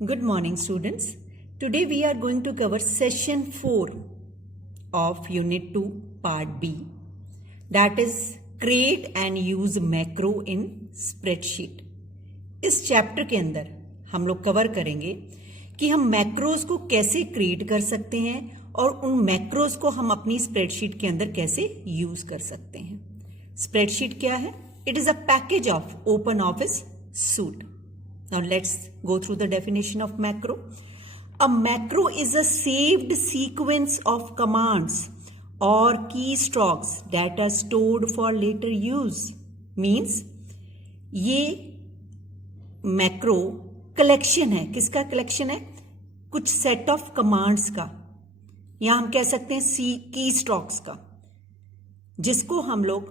Good morning, students. Today we are going to cover session 4 of Unit 2, Part B. That is create and use macro in spreadsheet. इस chapter के अंदर हम लोग cover करेंगे कि हम मैक्रोज को कैसे क्रिएट कर सकते हैं और उन मैक्रोज को हम अपनी स्प्रेडशीट के अंदर कैसे यूज कर सकते हैं। स्प्रेडशीट क्या है? It is a package of open office suit. Now let's go through the definition of macro. A macro is a saved sequence of commands or keystrokes that are stored for later use. Means ये macro collection है. किसका collection है? कुछ set of commands का, या हम कह सकते हैं keystrokes का, जिसको हम लोग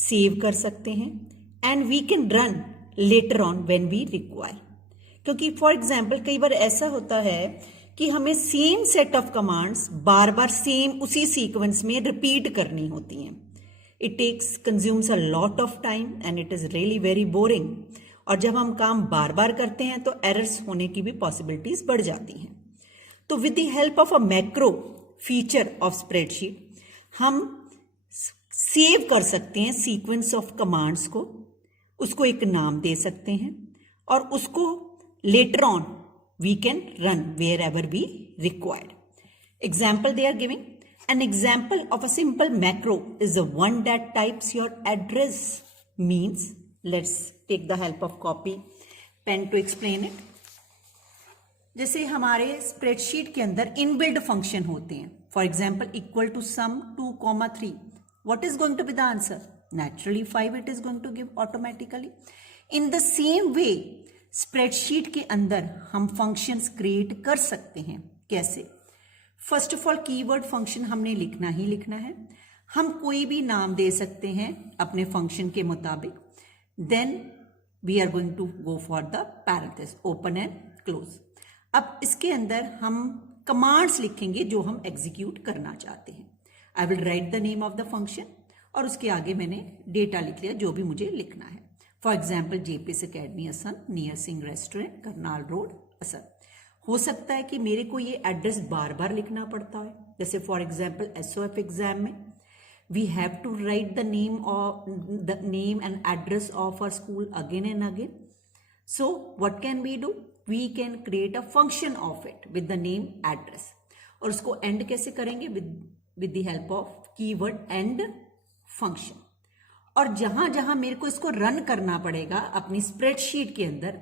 सेव कर सकते हैं and we can run later on when we require. क्योंकि फॉर एग्जाम्पल कई बार ऐसा होता है कि हमें सेम सेट ऑफ कमांड्स बार बार सेम उसी सीक्वेंस में रिपीट करनी होती हैं. It takes consumes a lot of time and it is really very boring. और जब हम काम बार बार करते हैं तो एरर्स होने की भी पॉसिबिलिटीज बढ़ जाती हैं. तो with the help of a macro feature of spreadsheet हम सेव कर सकते हैं सीक्वेंस ऑफ कमांड्स को, उसको एक नाम दे सकते हैं और उसको later on we can run wherever we required. Example they are giving. An example of a simple macro is the one that types your address. Means let's take the help of copy pen to explain it. जैसे हमारे spreadsheet के अंदर inbuilt function होते हैं. For example equal to sum 2,3. What is going to be the answer? Naturally 5 it is going to give automatically. In the same way spreadsheet के अंदर हम functions create कर सकते हैं. कैसे? First of all keyword function हमने लिखना ही लिखना है. हम कोई भी नाम दे सकते हैं अपने फंक्शन के मुताबिक. Then we are going to go for the parenthesis open and close. अब इसके अंदर हम कमांड्स लिखेंगे जो हम एग्जीक्यूट करना चाहते हैं. I will write the name of the function और उसके आगे मैंने डेटा लिख लिया जो भी मुझे लिखना है. फॉर एग्जाम्पल जेपीएस अकेडमी असन near Singh restaurant Karnal road असन. हो सकता है कि मेरे को ये एड्रेस बार बार लिखना पड़ता है. जैसे फॉर एग्जाम्पल एसओएफ एग्जाम में we have to write the name and address of our school again and again. So what can we do? We can create a function of it with the name address. और उसको end कैसे करेंगे? With the help of keyword end function. और जहां जहां मेरे को इसको रन करना पड़ेगा अपनी स्प्रेडशीट के अंदर,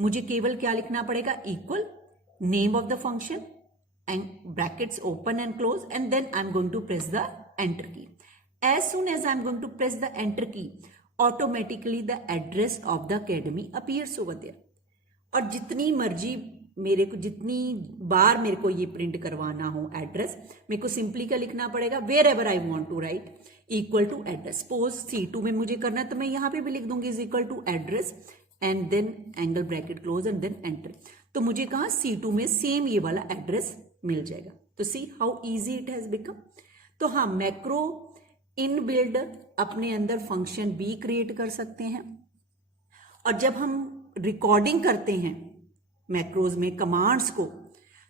मुझे केवल क्या लिखना पड़ेगा? Equal name of the function and brackets open and close and then I am going to press the enter key. As soon as I am going to press the enter key automatically the address of the academy appears over there. और जितनी मर्जी जितनी बार मेरे को ये print करवाना हो address, मेरे को सिंपली क्या लिखना पड़ेगा? Wherever I want to write equal to address. Suppose C2 में मुझे करना है तो मैं यहां पे भी लिख दूंगी is equal to address and then angle bracket close and then enter. तो मुझे कहा C2 में सेम ये वाला एड्रेस मिल जाएगा. तो see how easy it has become. तो हाँ, मैक्रो इन बिल्ड अपने अंदर फंक्शन भी क्रिएट कर सकते हैं. और जब हम रिकॉर्डिंग करते हैं मैक्रोज में कमांड्स को,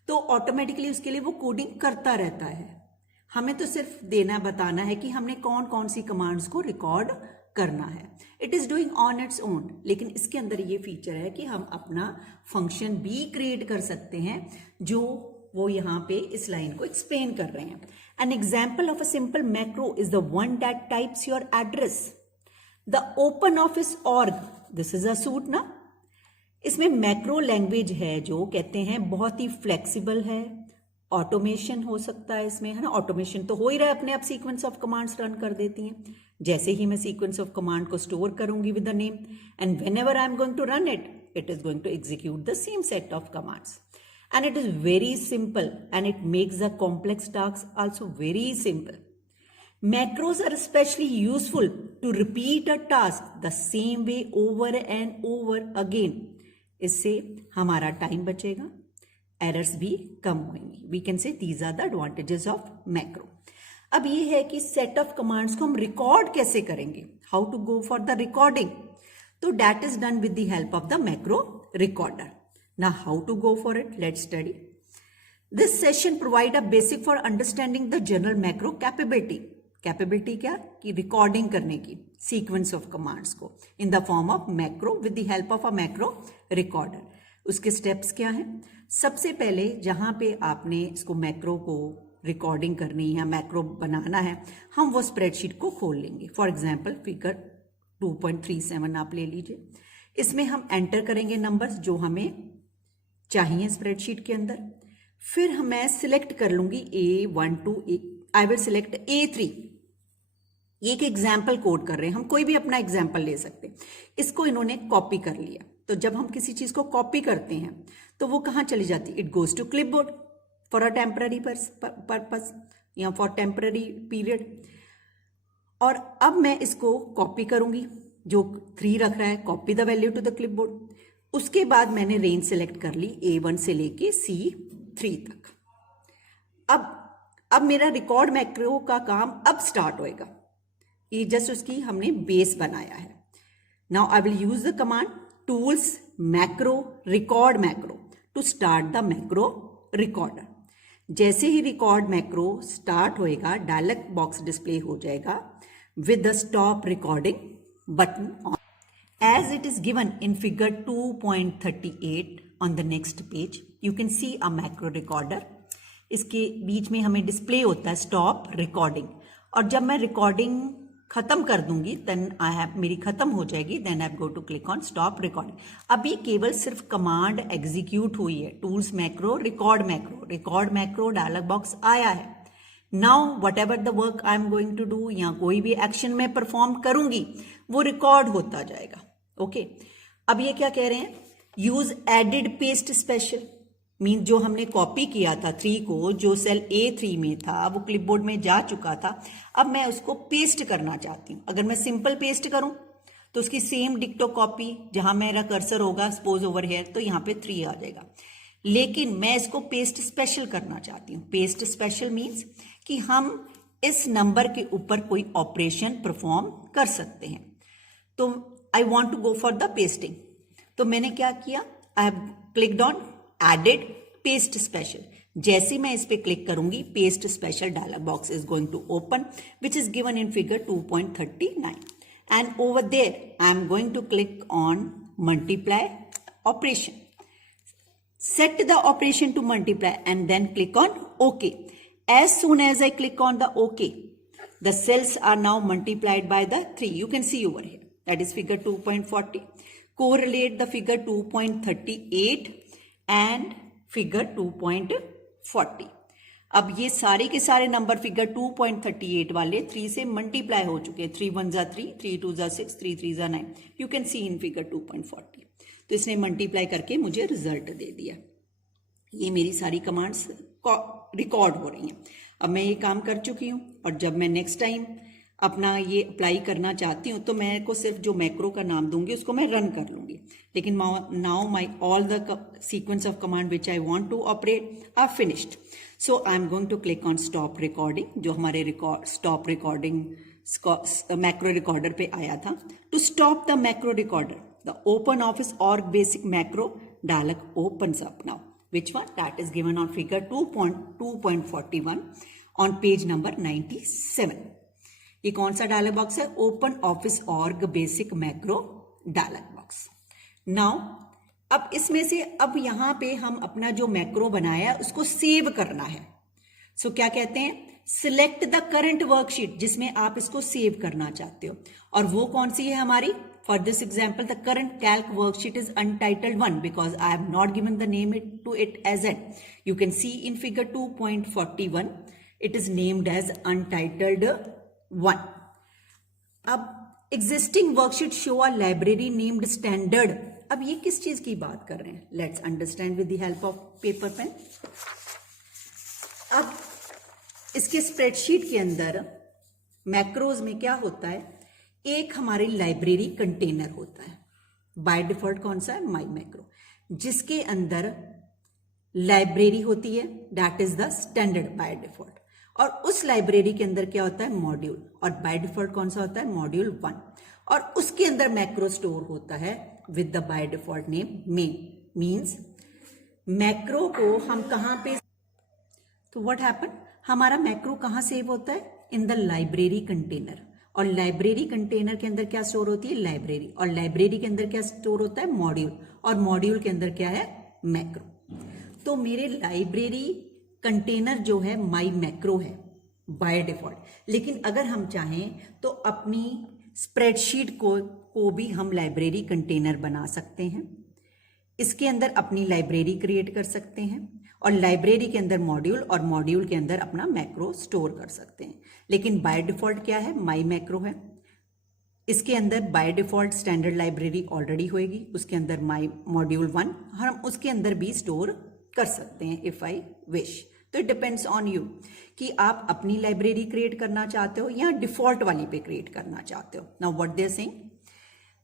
तो ऑटोमेटिकली उसके लिए वो कोडिंग करता रहता है. हमें तो सिर्फ देना बताना है कि हमने कौन कौन सी कमांड्स को रिकॉर्ड करना है. It is doing on its own. लेकिन इसके अंदर ये फीचर है कि हम अपना फंक्शन भी क्रिएट कर सकते हैं जो वो यहाँ पे इस लाइन को एक्सप्लेन कर रहे हैं. N example of a simple macro is the one that types your address. The open office org, this is a suit ना. इसमें मैक्रो लैंग्वेज है जो कहते हैं बहुत ही फ्लेक्सिबल है. ऑटोमेशन हो सकता है इसमें, है ना. ऑटोमेशन तो हो ही रहा है, अपने आप सीक्वेंस ऑफ कमांड्स रन कर देती हैं. जैसे ही मैं सीक्वेंस ऑफ कमांड को स्टोर करूंगी with the name and whenever I am going to run it, it is going to execute the same set of commands. And it is very simple and it makes the complex task also very simple. Macros are especially useful to repeat a task the same way over and over again. इससे हमारा time बचेगा, errors भी कम होंगी. We can say these are the advantages of macro. अब ये है कि सेट ऑफ कमांड्स को हम रिकॉर्ड कैसे करेंगे, how to go for the recording. तो that is done with the help of the macro recorder. Now how to go for it? Let's study. This session provide a basic for understanding the general macro capability. Capability क्या कि recording करने की sequence of commands को in the form of macro with the help of a macro recorder. उसके steps क्या हैं? सबसे पहले जहां पे आपने इसको मैक्रो को रिकॉर्डिंग करनी है, मैक्रो बनाना है, हम वो स्प्रेडशीट को खोल लेंगे. फॉर एग्जाम्पल फिगर 2.37 आप ले लीजिए. इसमें हम एंटर करेंगे नंबर्स जो हमें चाहिए स्प्रेडशीट के अंदर. फिर मैं सिलेक्ट कर लूंगी A12, I will select A3. ये एक एग्जाम्पल कोड कर रहे हैं, हम कोई भी अपना एग्जाम्पल ले सकते हैं. इसको इन्होंने कॉपी कर लिया. तो जब हम किसी चीज को कॉपी करते हैं तो वो कहाँ चली जाती है? It goes to clipboard for a temporary purpose या फॉर टेम्पररी पीरियड. और अब मैं इसको कॉपी करूंगी, जो 3 रख रहा है, copy the value to the clipboard. उसके बाद मैंने रेंज सेलेक्ट कर ली A1 से लेके C3 तक. अब मेरा रिकॉर्ड मैक्रो का काम अब स्टार्ट होएगा. ये जस्ट उसकी हमने बेस बनाया है. Now I will use the command tools macro record macro to start the macro recorder. जैसे ही रिकॉर्ड मैक्रो स्टार्ट होएगा, डायलॉग बॉक्स डिस्प्ले हो जाएगा with the stop recording button on. As it is given in figure 2.38 on the next page, you can see a macro recorder. इसके बीच में हमें display होता है स्टॉप रिकॉर्डिंग. और जब मैं रिकॉर्डिंग खत्म कर दूंगी मेरी खत्म हो जाएगी, then I go to click on stop recording. अभी केवल सिर्फ कमांड एग्जीक्यूट हुई है, tools macro record macro dialog box आया है. Now whatever the work I am going to do, या कोई भी एक्शन मैं परफॉर्म करूंगी वो रिकॉर्ड होता जाएगा. ओके. अब ये क्या कह रहे हैं? Use added paste special. Mean जो हमने कॉपी किया था 3 को, जो सेल A3 में था वो क्लिपबोर्ड में जा चुका था, अब मैं उसको पेस्ट करना चाहती हूँ. अगर मैं सिंपल पेस्ट करूं तो उसकी सेम डिक्टो कॉपी जहां मेरा कर्सर होगा, सपोज ओवर हेयर, तो यहाँ पे 3 आ जाएगा. लेकिन मैं इसको पेस्ट स्पेशल करना चाहती हूँ. पेस्ट स्पेशल मीन्स कि हम इस नंबर के ऊपर कोई ऑपरेशन परफॉर्म कर सकते हैं. तो I want to go for the pasting. तो मैंने क्या किया? I have clicked on added paste special. जैसे मैं इस पे क्लिक करूंगी, paste special dialog box is going to open which is given in figure 2.39. And over there I am going to click on multiply operation. Set the operation to multiply and then click on OK. As soon as I click on the OK, the cells are now multiplied by the 3. You can see over here. That is figure 2.40. Correlate the figure 2.38 and figure 2.40. अब ये सारे के सारे number figure 2.38 वाले 3 से multiply हो चुके हैं. 3 1 जा 3, 3 2 जा 6, 3 3 जा 9. You can see in figure 2.40. तो इसने मल्टीप्लाई करके मुझे रिजल्ट दे दिया. ये मेरी सारी कमांड्स रिकॉर्ड हो रही हैं. अब मैं ये काम कर चुकी हूँ, और जब मैं नेक्स्ट टाइम अपना ये अप्लाई करना चाहती हूँ तो मैं को सिर्फ जो मैक्रो का नाम दूंगी उसको मैं रन कर लूंगी. लेकिन now my all the sequence of command which I want to operate are finished. So I am going to click on stop recording, जो हमारे स्टॉप रिकॉर्डिंग मैक्रो रिकॉर्डर पे आया था. To stop the macro recorder, the open office org basic macro dialog opens up now. Which one? That is given on figure 2.41 on page number 97. ये कौन सा dialog box है? Open office org basic macro dialog box. Now अब इसमें से अब यहां पे हम अपना जो मैक्रो बनाया उसको सेव करना है. सो क्या कहते हैं? सिलेक्ट द करंट वर्कशीट जिसमें आप इसको सेव करना चाहते हो. और वो कौन सी है हमारी? For this example, the current calc worksheet is untitled 1 because I have not given the name to it as N. You can see in figure 2.41, it is named as untitled 1. अब existing worksheet show a library named standard. अब ये किस चीज की बात कर रहे हैं? Let's understand with the help of paper pen. अब इसके स्प्रेडशीट के अंदर मैक्रोज में क्या होता है? एक हमारी लाइब्रेरी कंटेनर होता है. बाय डिफॉल्ट कौन सा है? माई मैक्रो, जिसके अंदर लाइब्रेरी होती है. That is the standard by default. और उस लाइब्रेरी के अंदर क्या होता है? मॉड्यूल. और बाय डिफॉल्ट कौन सा होता है? मॉड्यूल 1. और उसके अंदर मैक्रो स्टोर होता है with the by default name means macro को हम कहाँ पे, तो व्हाट हैपन, हमारा मैक्रो कहाँ सेव होता है, इन द लाइब्रेरी कंटेनर, और लाइब्रेरी कंटेनर के अंदर क्या स्टोर होती है, लाइब्रेरी, और लाइब्रेरी के अंदर क्या स्टोर होता है, मॉड्यूल, और मॉड्यूल के अंदर क्या है, मैक्रो। तो मेरे लाइब्रेरी कंटेनर जो है माई मैक्रो है बाय डिफॉल्ट, लेकिन अगर हम चाहें तो अपनी स्प्रेडशीट को भी हम लाइब्रेरी कंटेनर बना सकते हैं, इसके अंदर अपनी लाइब्रेरी क्रिएट कर सकते हैं, और लाइब्रेरी के अंदर मॉड्यूल, और मॉड्यूल के अंदर अपना मैक्रो स्टोर कर सकते हैं। लेकिन बाय डिफॉल्ट क्या है, माई मैक्रो है, इसके अंदर by default standard library already होएगी, उसके अंदर माई मॉड्यूल 1 हम उसके अंदर भी स्टोर कर सकते हैं इफ आई विश। तो इट डिपेंड्स ऑन यू कि आप अपनी लाइब्रेरी क्रिएट करना चाहते हो या डिफॉल्ट वाली पे क्रिएट करना चाहते हो। Now what they are saying,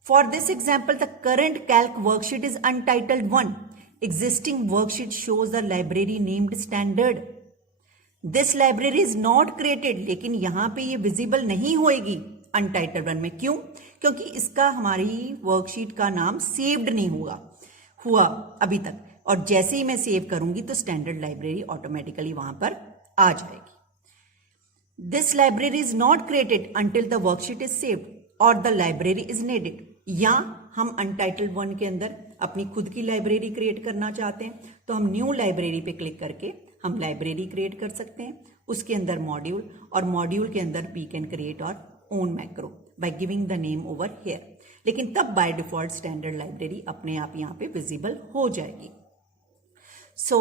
for this example the current calc worksheet is untitled 1, existing worksheet shows the library named standard, this library is not created, लेकिन यहां पे ये विजिबल नहीं होएगी अनटाइटल्ड 1 में। क्यों, क्योंकि इसका हमारी वर्कशीट का नाम सेव्ड नहीं हुआ अभी तक, और जैसे ही मैं सेव करूंगी तो स्टैंडर्ड लाइब्रेरी ऑटोमेटिकली वहां पर आ जाएगी। This library is not created until the worksheet is saved और द लाइब्रेरी इज नीडेड, या हम अनटाइटल्ड 1 के अंदर अपनी खुद की लाइब्रेरी क्रिएट करना चाहते हैं तो हम न्यू लाइब्रेरी पे क्लिक करके हम लाइब्रेरी क्रिएट कर सकते हैं, उसके अंदर मॉड्यूल, और मॉड्यूल के अंदर we can create our own macro by giving the name over here. लेकिन तब बाय डिफॉल्ट स्टैंडर्ड लाइब्रेरी अपने आप यहाँ पे विजिबल हो जाएगी। सो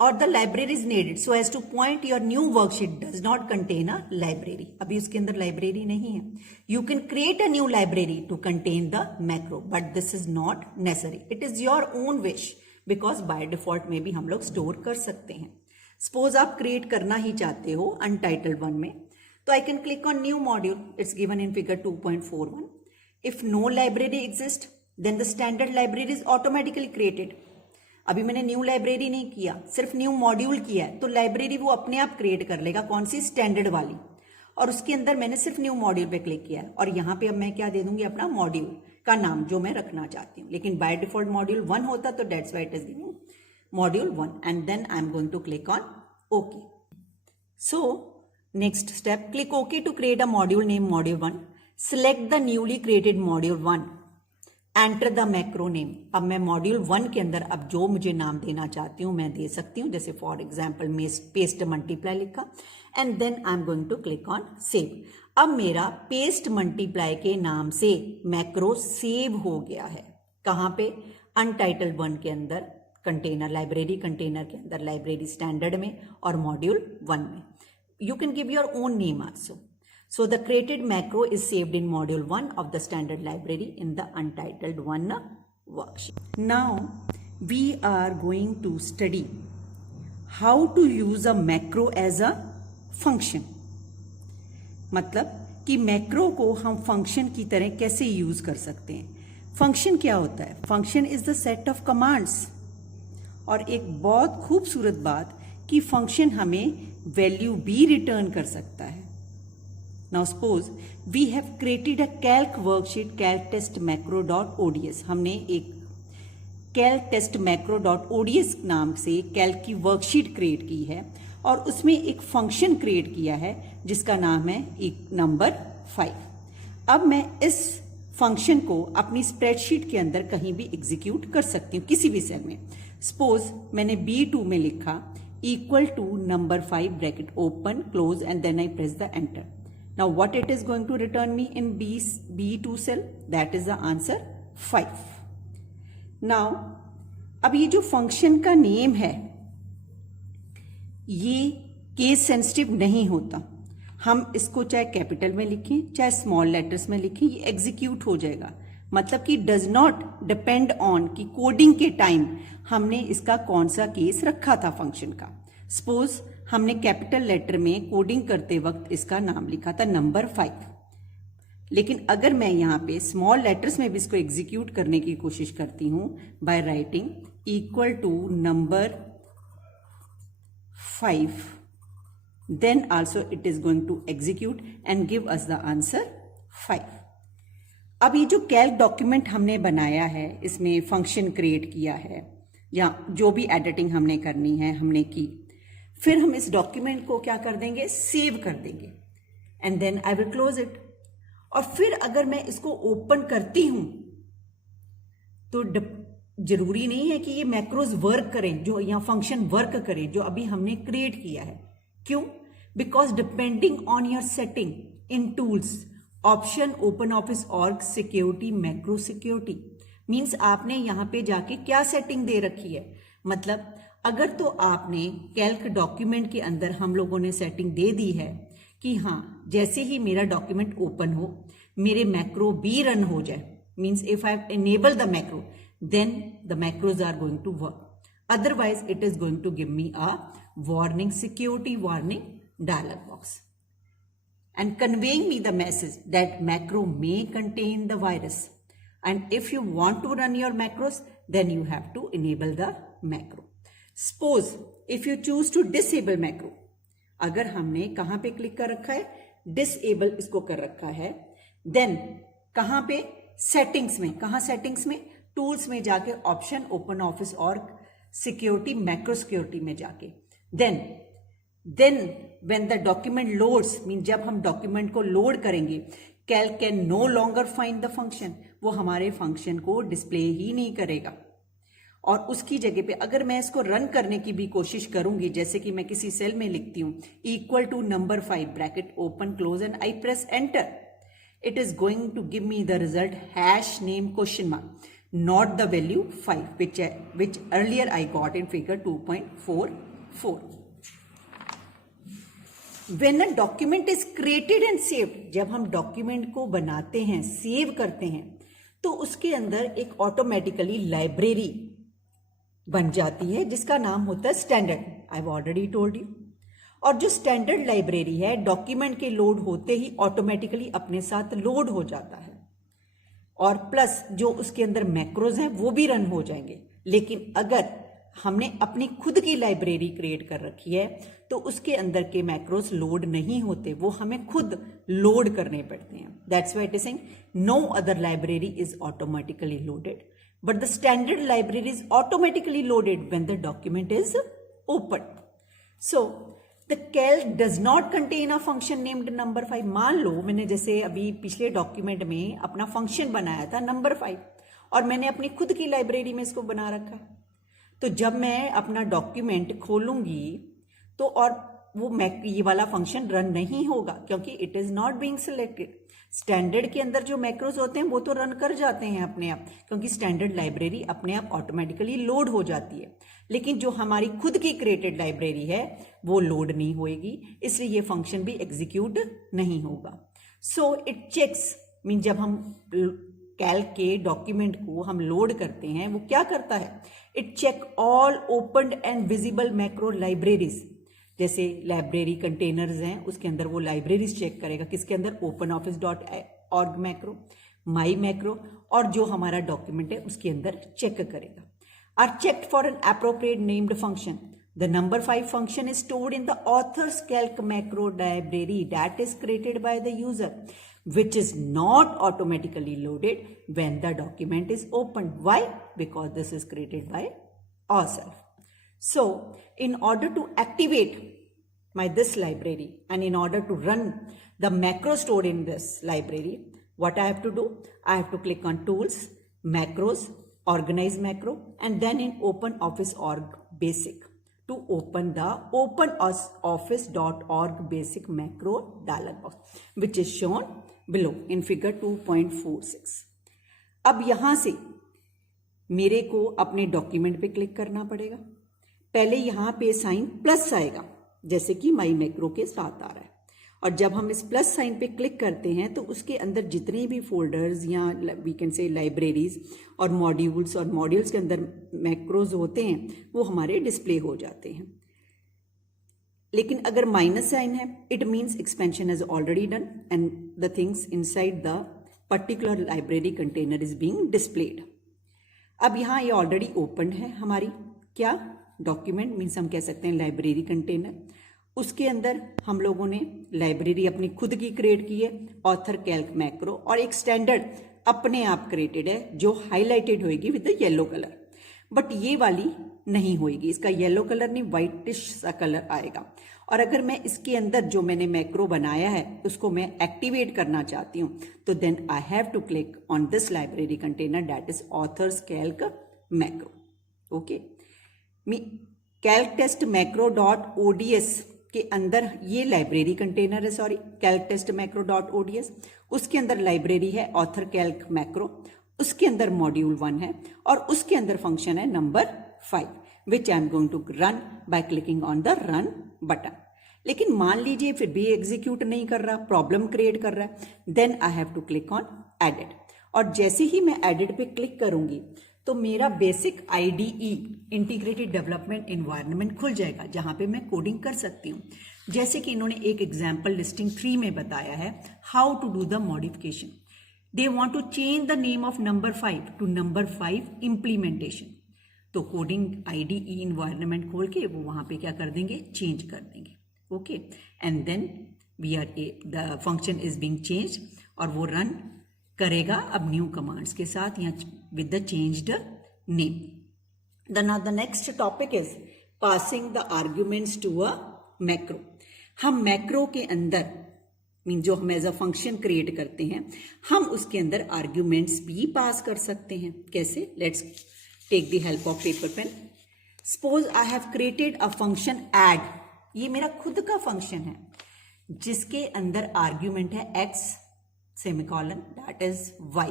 और the library is needed so as to point your new worksheet does not contain a library, अभी उसके अंदर लाइब्रेरी नहीं है। You can create a new library to contain the macro but this is not necessary, it is your own wish, because by default में भी हम लोग store कर सकते हैं। सपोज आप क्रिएट करना ही चाहते हो अनटाइटल्ड 1 में, तो I can click on new module, it's given in figure 2.41। If no library exist then the standard library is automatically created. अभी मैंने न्यू लाइब्रेरी नहीं किया, सिर्फ न्यू मॉड्यूल किया है, तो लाइब्रेरी वो अपने आप क्रिएट कर लेगा, कौन सी, स्टैंडर्ड वाली, और उसके अंदर मैंने सिर्फ न्यू मॉड्यूल पे क्लिक किया है, और यहाँ पे अब मैं क्या दे दूंगी, अपना मॉड्यूल का नाम जो मैं रखना चाहती हूँ। लेकिन बाय डिफॉल्ट मॉड्यूल 1 होता तो that's why it is giving module 1 and then I am going to click on okay. So next step, click okay to create a module name module 1, select the newly created module 1, enter the macro name. अब मैं module 1 के अंदर अब जो मुझे नाम देना चाहती हूँ मैं दे सकती हूँ, जैसे फॉर एग्जाम्पल पेस्ट मल्टीप्लाई लिखा and then I am going to click on save. अब मेरा पेस्ट मल्टीप्लाई के नाम से मैक्रो सेव हो गया है, कहाँ पे, अनटाइटल्ड 1 के अंदर कंटेनर, लाइब्रेरी कंटेनर के अंदर, लाइब्रेरी स्टैंडर्ड में और मॉड्यूल 1 में। You can give your own name also. So the created macro is saved in module 1 of the standard library in the untitled 1 worksheet. Now we are going to study how to use a macro as a function. मतलब कि macro को हम function की तरह कैसे use कर सकते हैं। फंक्शन क्या होता है, function is the set of commands, और एक बहुत खूबसूरत बात कि फंक्शन हमें वैल्यू भी रिटर्न कर सकता है। Now suppose we have created a calc worksheet calctestmacro.ods, हमने एक calctestmacro.ods नाम से कैल्क की वर्कशीट क्रिएट की है और उसमें एक फंक्शन क्रिएट किया है जिसका नाम है एक नंबर 5। अब मैं इस फंक्शन को अपनी स्प्रेडशीट के अंदर कहीं भी एग्जीक्यूट कर सकती हूँ, किसी भी सेल में। सपोज मैंने B2 में लिखा equal to number 5 bracket open close and then I press the enter. Now what it is going to return me in B2 cell? That is the answer 5. Now अब ये जो function का name है ये case sensitive नहीं होता, हम इसको चाहे कैपिटल में लिखें चाहे स्मॉल लेटर्स में लिखें ये एग्जीक्यूट हो जाएगा। मतलब कि डज नॉट डिपेंड ऑन कि कोडिंग के टाइम हमने इसका कौन सा केस रखा था फंक्शन का। सपोज हमने कैपिटल लेटर में कोडिंग करते वक्त इसका नाम लिखा था नंबर 5, लेकिन अगर मैं यहाँ पे स्मॉल लेटर्स में भी इसको एग्जीक्यूट करने की कोशिश करती हूँ by writing equal to number 5, then also it is going to execute and give us the answer 5। अब ये जो कैल्क डॉक्यूमेंट हमने बनाया है इसमें फंक्शन क्रिएट किया है या जो भी एडिटिंग हमने करनी है हमने की। फिर हम इस डॉक्यूमेंट को क्या कर देंगे, सेव कर देंगे, and then I will close it. और फिर अगर मैं इसको ओपन करती हूं तो जरूरी नहीं है कि ये मैक्रोज वर्क करें, जो या फंक्शन वर्क करें जो अभी हमने क्रिएट किया है। क्यों? Because depending on your setting in tools, option, open office org, security, macro security, means आपने यहां पे जाके क्या सेटिंग दे रखी है। मतलब अगर तो आपने कैल्क डॉक्यूमेंट के अंदर हम लोगों ने सेटिंग दे दी है कि हाँ जैसे ही मेरा डॉक्यूमेंट ओपन हो मेरे मैक्रो भी रन हो जाए, means if I enable the macro then the macros are going to work. Otherwise it is going to give me a warning, security warning dialog box, and conveying me the message that macro may contain the virus, and if you want to run your macros then you have to enable the macro. Suppose if you choose to disable macro, अगर हमने कहां पे click कर रखा है, disable इसको कर रखा है, देन कहां पे, सेटिंग्स में, कहां सेटिंग्स में, टूल्स में जाके ऑप्शन, ओपन ऑफिस और सिक्योरिटी, मैक्रो सिक्योरिटी में जाके then when the document loads, mean जब हम डॉक्यूमेंट को लोड करेंगे, calc can no longer find the function, वो हमारे फंक्शन को डिस्प्ले ही नहीं करेगा। और उसकी जगह पे अगर मैं इसको रन करने की भी कोशिश करूंगी, जैसे कि मैं किसी सेल में लिखती हूं equal to number 5 bracket open close and I press enter, it is going to give me the result hash name question mark, not the value 5 which earlier I got in figure 2.44. When a document is created and saved, जब हम document को बनाते हैं, save करते हैं, तो उसके अंदर एक ऑटोमेटिकली लाइब्रेरी बन जाती है जिसका नाम होता है standard. I have already told you. और जो स्टैंडर्ड लाइब्रेरी है डॉक्यूमेंट के लोड होते ही ऑटोमेटिकली अपने साथ लोड हो जाता है, और प्लस जो उसके अंदर मैक्रोज हैं वो भी रन हो जाएंगे। लेकिन अगर हमने अपनी खुद की लाइब्रेरी क्रिएट कर रखी है तो उसके अंदर के मैक्रोज लोड नहीं होते, वो हमें खुद लोड करने पड़ते हैं। That's why it is saying no other library is automatically loaded, but the standard library is automatically loaded when the document is open. So The calc does not contain a function named number 5. मान लो मैंने जैसे अभी पिछले document में अपना function बनाया था number 5 और मैंने अपनी खुद की लाइब्रेरी में इसको बना रखा है, तो जब मैं अपना डॉक्यूमेंट खोलूंगी तो और वो ये वाला फंक्शन रन नहीं होगा क्योंकि it is not being selected. Standard के अंदर जो मैक्रोज होते हैं वो तो रन कर जाते हैं अपने आप, क्योंकि स्टैंडर्ड लाइब्रेरी अपने आप ऑटोमेटिकली लोड हो जाती है। लेकिन जो हमारी खुद की क्रिएटेड लाइब्रेरी है वो लोड नहीं होएगी, इसलिए ये फंक्शन भी एग्जीक्यूट नहीं होगा। सो इट चेक्स, मीन जब हम कैल्क के डॉक्यूमेंट को हम लोड करते हैं वो क्या करता है, it check all open and visible macro libraries. जैसे लाइब्रेरी कंटेनर्स हैं उसके अंदर वो लाइब्रेरीज चेक करेगा, किसके अंदर, open office .org macro, my macro, और जो हमारा डॉक्यूमेंट है उसके अंदर चेक करेगा। are checked for an appropriate named function. The number 5 function is stored in the author's calc macro library that is created by the user, which is not automatically loaded when the document is opened. Why? Because this is created by ourselves. So, in order to activate this library and in order to run the macro stored in this library, what I have to do? I have to click on Tools, Macros, Organize Macro, and then in Open Office org Basic to open the OpenOffice.org Basic Macro dialog box, which is shown below in figure 2.46. अब यहां से मेरे को अपने document पे click करना पड़ेगा। पहले यहां पे साइन प्लस आएगा जैसे कि माई मैक्रो के साथ आ रहा है, और जब हम इस प्लस साइन पे क्लिक करते हैं तो उसके अंदर जितने भी फोल्डर्स या वी कैन से लाइब्रेरीज और मॉड्यूल्स के अंदर मैक्रोज होते हैं वो हमारे डिस्प्ले हो जाते हैं। लेकिन अगर माइनस साइन है it means expansion is already done and the things inside the particular library container is being displayed. अब यहाँ ये ऑलरेडी ओपन है हमारी क्या डॉक्यूमेंट, मीन्स हम कह सकते हैं लाइब्रेरी कंटेनर। उसके अंदर हम लोगों ने लाइब्रेरी अपनी खुद की क्रिएट की है, ऑथर कैल्क मैक्रो, और एक स्टैंडर्ड अपने आप क्रिएटेड है जो हाईलाइटेड होएगी with the yellow colour. But ये वाली नहीं होएगी, इसका येलो कलर नहीं व्हाइटिश सा कलर आएगा। और अगर मैं इसके अंदर जो मैंने मैक्रो बनाया है उसको मैं एक्टिवेट करना चाहती हूँ तो then I have to click on this library container that is authors calc macro. Okay, calc test macro dot ODS के अंदर ये लाइब्रेरी कंटेनर है, sorry calc test macro dot ODS, उसके अंदर लाइब्रेरी है ऑथर कैल्क मैक्रो, उसके अंदर module 1 है और उसके अंदर फंक्शन है number 5 which I am going to run by clicking on the run button. लेकिन मान लीजिए फिर भी एग्जीक्यूट नहीं कर रहा, प्रॉब्लम क्रिएट कर रहा है, then I have to click on edit. और जैसे ही मैं एडिट पे क्लिक करूंगी तो मेरा basic IDE integrated development environment खुल जाएगा जहां पे मैं कोडिंग कर सकती हूँ। जैसे कि इन्होंने एक एग्जाम्पल लिस्टिंग 3 में बताया है how to do the modification. They want to change the name of number 5 to number 5 implementation. तो कोडिंग आईडीई इन्वायरमेंट खोल के वो वहां पे क्या कर देंगे, चेंज कर देंगे। Okay, and then we are the function is being change और वो रन करेगा अब न्यू कमांड्स के साथ या with the changed name. The next topic is passing the arguments to a macro. हम मैक्रो के अंदर मीन जो हम एज अ फंक्शन क्रिएट करते हैं हम उसके अंदर आर्ग्यूमेंट्स भी पास कर सकते हैं। कैसे? Let's take the help of paper pen. Suppose I have created a function add. ये मेरा खुद का फंक्शन है जिसके अंदर आर्ग्यूमेंट है x semicolon that is y।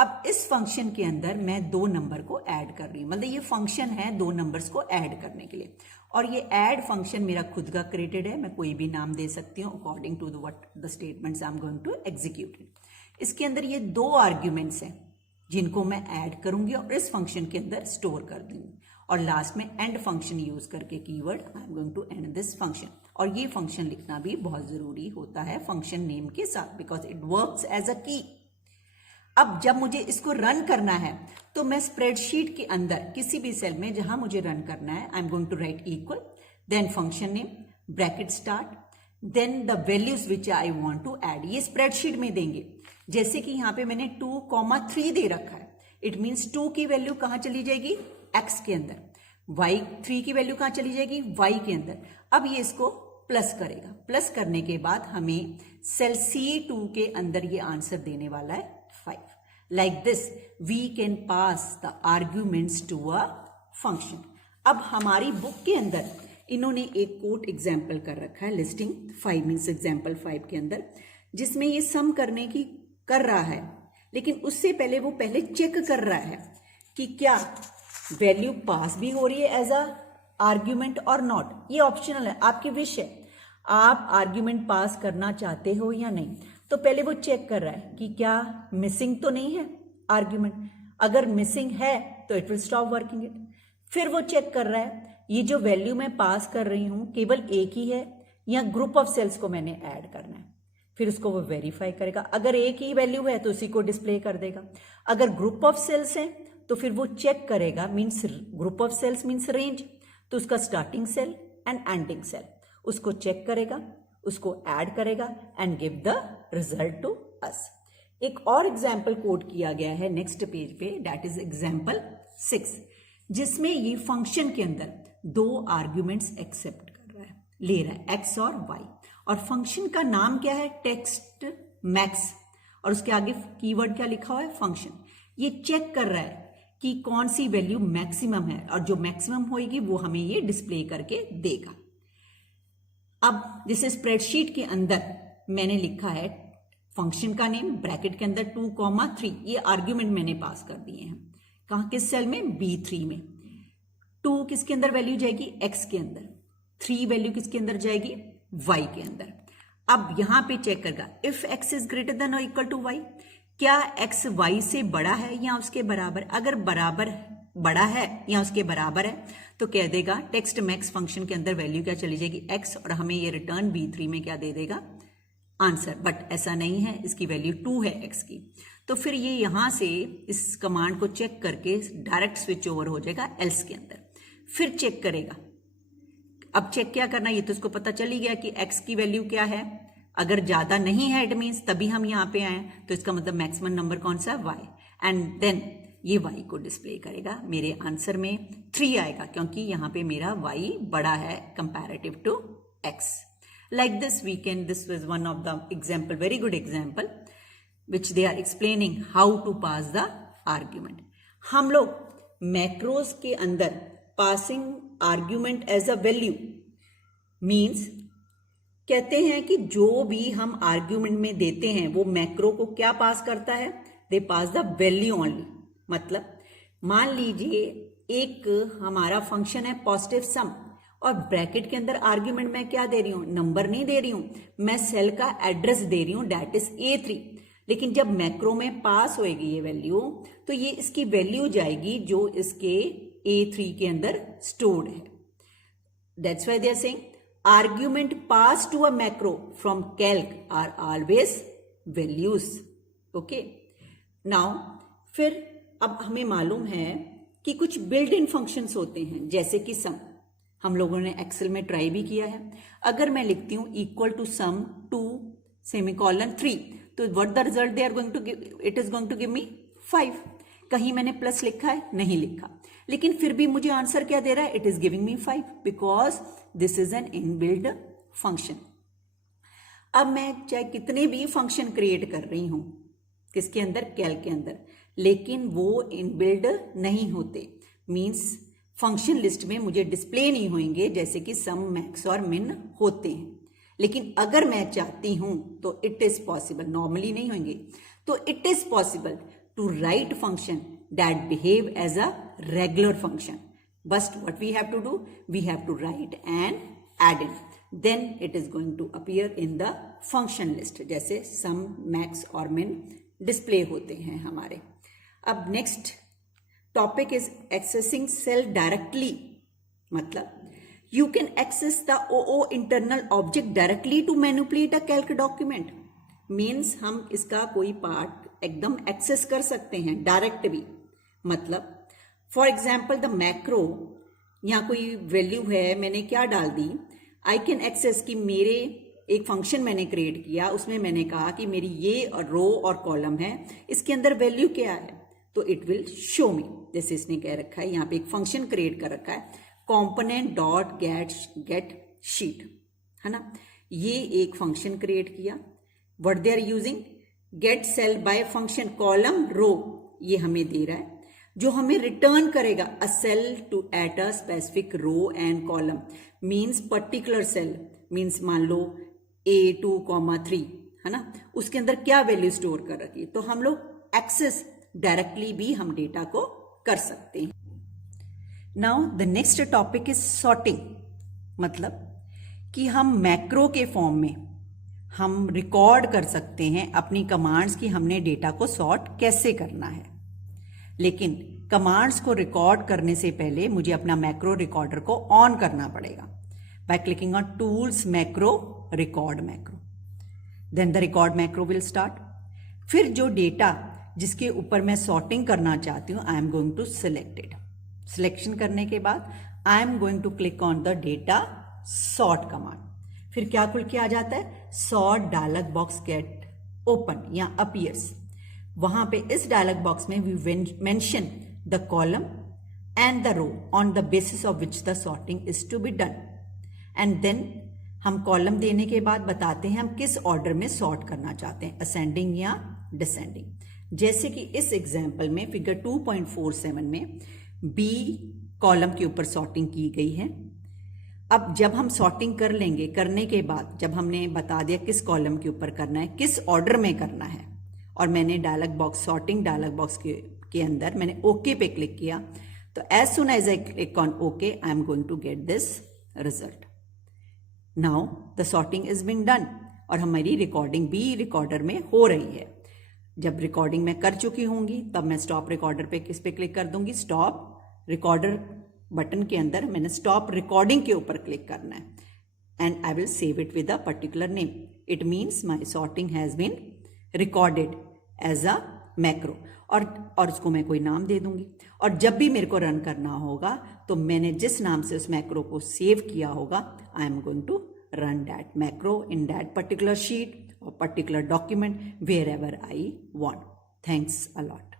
अब इस फंक्शन के अंदर मैं 2 नंबर को ऐड कर रही हूं, मतलब ये फंक्शन है 2 नंबर्स को ऐड करने के लिए और ये ऐड फंक्शन मेरा खुद का क्रिएटेड है। मैं कोई भी नाम दे सकती हूँ according to what the statements I am going to execute. इसके अंदर ये 2 आर्ग्यूमेंट्स हैं जिनको मैं ऐड करूंगी और इस फंक्शन के अंदर स्टोर कर दूंगी और लास्ट में एंड फंक्शन यूज करके keyword I am going to end this function. और ये फंक्शन लिखना भी बहुत जरूरी होता है फंक्शन नेम के साथ because it works as a key. अब जब मुझे इसको रन करना है तो मैं स्प्रेडशीट के अंदर किसी भी सेल में जहां मुझे रन करना है I am going to write equal then function name bracket start then the values which I want to add. ये स्प्रेडशीट में देंगे। जैसे कि यहाँ पे मैंने 2,3 दे रखा है, इट मीन्स 2 की वैल्यू कहां चली जाएगी, x के अंदर, y 3 की वैल्यू कहां चली जाएगी, y के अंदर। अब ये इसको प्लस करेगा, प्लस करने के बाद हमें सेल C2 के अंदर ये आंसर देने वाला है 5। Like this we can pass the arguments to a function. अब हमारी बुक के अंदर इन्होंने एक कोड एग्जाम्पल कर रखा है लिस्टिंग 5 मीन्स एग्जाम्पल 5 के अंदर, जिसमें ये सम करने की कर रहा है, लेकिन उससे पहले वो पहले चेक कर रहा है कि क्या वैल्यू पास भी हो रही है एज अ आर्ग्यूमेंट और नॉट। ये ऑप्शनल है, आपकी विश है, आप आर्ग्यूमेंट पास करना चाहते हो या नहीं। तो पहले वो चेक कर रहा है कि क्या मिसिंग तो नहीं है आर्ग्यूमेंट। अगर मिसिंग है तो it will stop working it. फिर वो चेक कर रहा है ये जो वैल्यू मैं पास कर रही हूं केवल एक ही है या ग्रुप ऑफ सेल्स को मैंने ऐड करना है। फिर उसको वो वेरीफाई करेगा, अगर एक ही वैल्यू है तो उसी को डिस्प्ले कर देगा। अगर ग्रुप ऑफ सेल्स है तो फिर वो चेक करेगा, means group of cells means range, तो उसका starting cell and ending cell उसको चेक करेगा, उसको ऐड करेगा and give the result to us. एक और एग्जाम्पल कोड किया गया है नेक्स्ट पेज पे दैट इज एग्जाम्पल 6, जिसमें ये फंक्शन के अंदर 2 आर्ग्यूमेंट्स एक्सेप्ट कर रहा है, ले रहा है x और y, और फंक्शन का नाम क्या है, टेक्स्ट मैक्स, और उसके आगे कीवर्ड क्या लिखा हुआ है, फंक्शन। ये चेक कर रहा है कि कौन सी वैल्यू मैक्सिमम है और जो मैक्सिमम होगी वो हमें ये डिस्प्ले करके देगा। अब जैसे स्प्रेडशीट के अंदर मैंने लिखा है फंक्शन का नेम ब्रैकेट के अंदर 2,3, ये आर्ग्यूमेंट मैंने पास कर दिए हैं। कहां, किस सेल में, B3 में। 2 किसके अंदर वैल्यू जाएगी, x के अंदर। 3 वैल्यू किसके अंदर जाएगी, y के अंदर। अब यहां पे चेक करेगा if x is greater than और इक्वल टू y, क्या x y से बड़ा है या उसके बराबर। अगर बराबर बड़ा है या उसके बराबर है तो कह देगा टेक्स्ट मैक्स फंक्शन के अंदर वैल्यू क्या चली जाएगी, x, और हमें ये रिटर्न B3 में क्या दे देगा, आंसर। बट ऐसा नहीं है, इसकी वैल्यू 2 है x की। तो फिर ये यहां से इस कमांड को चेक करके डायरेक्ट स्विच ओवर हो जाएगा एल्स के अंदर। फिर चेक करेगा, अब चेक क्या करना, ये तो उसको पता चल ही गया कि x की वैल्यू क्या है। अगर ज्यादा नहीं है इट मीन्स तभी हम यहाँ पे आए, तो इसका मतलब मैक्सिमम नंबर कौन सा, y। एंड देन ये y को डिस्प्ले करेगा। मेरे आंसर में 3 आएगा क्योंकि यहाँ पे मेरा y बड़ा है comparative to x। Like this this was one of the example, very good example, which they are explaining how to pass the argument. हम लोग मैक्रोज के अंदर passing argument as a value means कहते हैं कि जो भी हम आर्ग्यूमेंट में देते हैं वो मैक्रो को क्या पास करता है, दे पास द वैल्यू ओनली। मतलब मान लीजिए एक हमारा फंक्शन है पॉजिटिव सम और ब्रैकेट के अंदर आर्ग्यूमेंट मैं क्या दे रही हूं, नंबर नहीं दे रही हूं, मैं सेल का एड्रेस दे रही हूं, दैट इज A3। लेकिन जब मैक्रो में पास होएगी ये वैल्यू तो ये इसकी वैल्यू जाएगी जो इसके A3 के अंदर स्टोर्ड है। That's why they are saying argument pass to a macro from calc are always values. Okay, now फिर अब हमें मालूम है कि कुछ बिल्ट इन फंक्शंस होते हैं जैसे कि सम, हम लोगों ने एक्सेल में ट्राई भी किया है। अगर मैं लिखती हूं इक्वल टू सम 2 सेमीकोलन 3 तो what the result they are going to give, it is going to give me 5। कहीं मैंने प्लस लिखा है, नहीं लिखा, लेकिन फिर भी मुझे आंसर क्या दे रहा है, it is giving me 5 because this is an inbuilt function. अब मैं चाहे कितने भी फंक्शन क्रिएट कर रही हूं किसके अंदर, कैल्क के अंदर, लेकिन वो इनबिल्ड नहीं होते, मीन्स फंक्शन लिस्ट में मुझे डिस्प्ले नहीं होंगे जैसे कि सम, मैक्स और मिन होते हैं। लेकिन अगर मैं चाहती हूं तो इट इज पॉसिबल, नॉर्मली नहीं होंगे, तो it is possible to write function that behave as a regular function. बस what we have to do, we have to write and add in, then it is going to appear in the function list जैसे sum, max और मिन display होते हैं हमारे। अब next topic is accessing cell directly. मतलब you can access the OO internal object directly to manipulate a calc document। Means हम इसका कोई पार्ट एकदम एक्सेस कर सकते हैं डायरेक्ट भी। मतलब फॉर एग्जाम्पल द मैक्रो, यहाँ कोई वैल्यू है, मैंने क्या डाल दी, आई कैन एक्सेस कि मेरे एक फंक्शन मैंने क्रिएट किया, उसमें मैंने कहा कि मेरी ये रो और कॉलम है, इसके अंदर वैल्यू क्या है, तो इट विल शो मी। जैसे इसने कह रखा है, यहाँ पे एक फंक्शन क्रिएट कर रखा है कॉम्पोनेंट डॉट गेट शीट, है ना। ये एक फंक्शन क्रिएट किया, what they are using, get cell by function column row, ये हमें दे रहा है, जो हमें रिटर्न करेगा a cell to at a specific row and column, means particular cell, means मान लो A2,3, है ना, उसके अंदर क्या वैल्यू स्टोर कर रखी है, तो हम लोग एक्सेस डायरेक्टली भी हम डेटा को कर सकते हैं। Now the next topic is sorting. मतलब कि हम मैक्रो के फॉर्म में हम रिकॉर्ड कर सकते हैं अपनी कमांड्स की हमने डेटा को सॉर्ट कैसे करना है, लेकिन कमांड्स को रिकॉर्ड करने से पहले मुझे अपना मैक्रो रिकॉर्डर को ऑन करना पड़ेगा by clicking on tools, macro, record macro, then the record macro will start. फिर जो डेटा जिसके ऊपर मैं सॉर्टिंग करना चाहती हूँ, I am going to select it. Selection करने के बाद I am going to click on the data sort command. फिर क्या खुल के आ जाता है, sort dialog box get open या अपीयर्स। वहां पे इस डायलॉग बॉक्स में we mention the column and the row on the basis of which the sorting is to be done, and then हम कॉलम देने के बाद बताते हैं हम किस ऑर्डर में सॉर्ट करना चाहते हैं, असेंडिंग या डिसेंडिंग। जैसे कि इस एग्जाम्पल में फिगर 2.47 में बी कॉलम के ऊपर सॉर्टिंग की गई है। अब जब हम सॉर्टिंग कर लेंगे, करने के बाद जब हमने बता दिया किस कॉलम के ऊपर करना है, किस ऑर्डर में करना है, और मैंने dialog box, sorting dialog box के अंदर मैंने ओके पे क्लिक किया, तो as soon as I click on okay I am going to get this result. Now the sorting is being done और हमारी रिकॉर्डिंग भी रिकॉर्डर में हो रही है। जब रिकॉर्डिंग मैं कर चुकी होंगी तब मैं स्टॉप रिकॉर्डर पे किस पे क्लिक कर दूंगी, स्टॉप रिकॉर्डर बटन के अंदर मैंने स्टॉप रिकॉर्डिंग के ऊपर क्लिक करना है, and I will save it with a particular name. It means my sorting has been recorded as a macro, और उसको मैं कोई नाम दे दूंगी। और जब भी मेरे को रन करना होगा तो मैंने जिस नाम से उस मैक्रो को सेव किया होगा, I am going to run that macro in that particular sheet or particular document wherever I want. Thanks a lot.